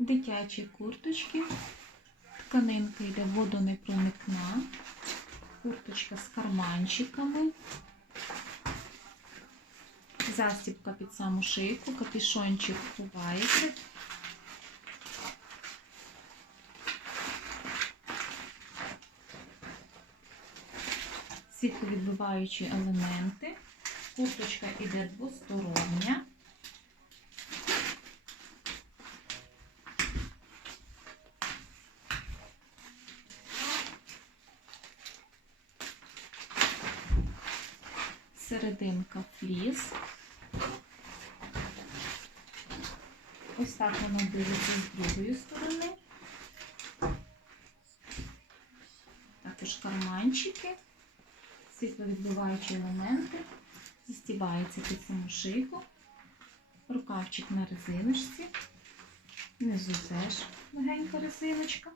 Дитячі курточки. Тканинка йде водонепроникна. Курточка з карманчиками. Застібка під саму шийку, капішончик ховається. Світловідбиваючі елементи. Курточка іде двостороння. Серединка фліс. Ось так воно дивиться з другої сторони. Також карманчики, світловідбиваючі елементи, застібається під саму шийку, рукавчик на резиночці, внизу теж легенька резиночка.